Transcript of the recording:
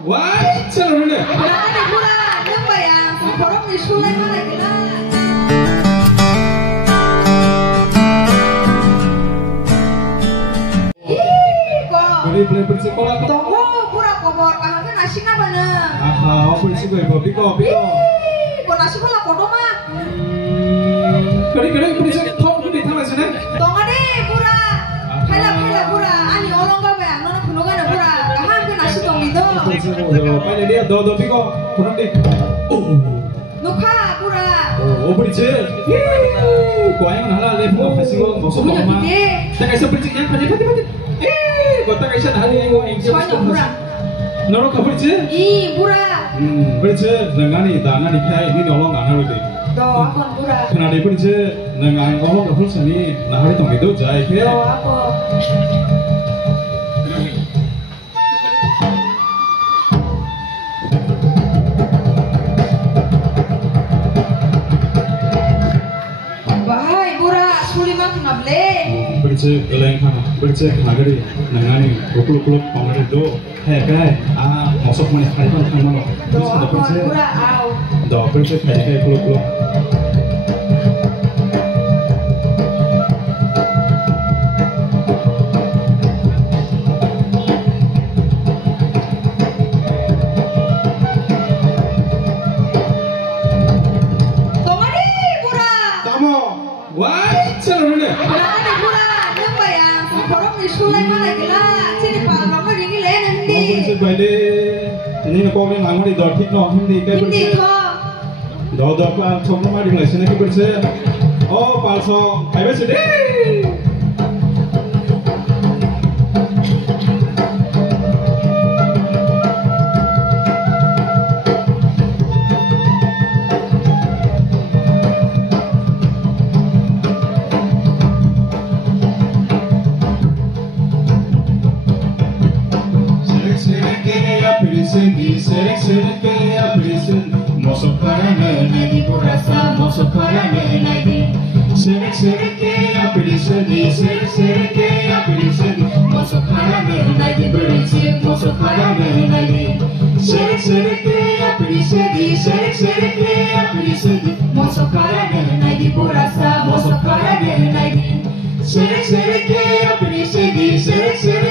Why? Chalo na. Berani pula, kenapa ya? Sekarang disulai mana kita? Beli sekolah tuh. Tunggu, pura komor, kahangnya nasi apa nih? Aha, apa sih gue? Biko. Kok nasi malah kodoh mah? Kali beli top gede tangan sana. Tunggu deh, pura. Kaila pura, ani orang gak bayang, nona kunogan ya pura. Kahangnya nasi tong itu. Kali dia do biko, kurang deh. Nuka pura. Oh, beli sih. Kau yang nala lepo, kasih gua masuk ke rumah. Saya kasih beli sih, pati. Kota kaisa hari yang Soalnya pura. Noro kabur sih? Ih, pura. Beli sih, dengan ini dana dikai ini nolong anak lu deh. Doh, akon pura. Karena dia beli sih, dengan nolong kabur sini, nah hari tong itu jai ke. Doh, aku. Bahai pura, suli mah kena beli. Berce eleng kana, berce nagari, nangani, kuluk pamari do, kai, masuk mana kai pan mana, Doh, terus ada akon berce, pura, au. do berce kai kuluk. Tomari pura. Tamo, why? Chalo na. Berani pura, kenapa ya? Sekarang disulai mana kita? Sini pak, kamu ini lain nanti. Berce balik, ini nak kau yang ngamari do tik no, hindi kai Hindi berce. kok. Do pa chom na mari ngai sini kai berce. Oh, palso, kai berce deh. Serik ke ya prison masuk karena nadi kurasa masuk karena nadi serik ke ya prison serik ke ya prison masuk karena nadi berisik masuk karena nadi serik ke ya prison serik ke ya prison masuk karena nadi kurasa masuk karena nadi serik ke ya prison serik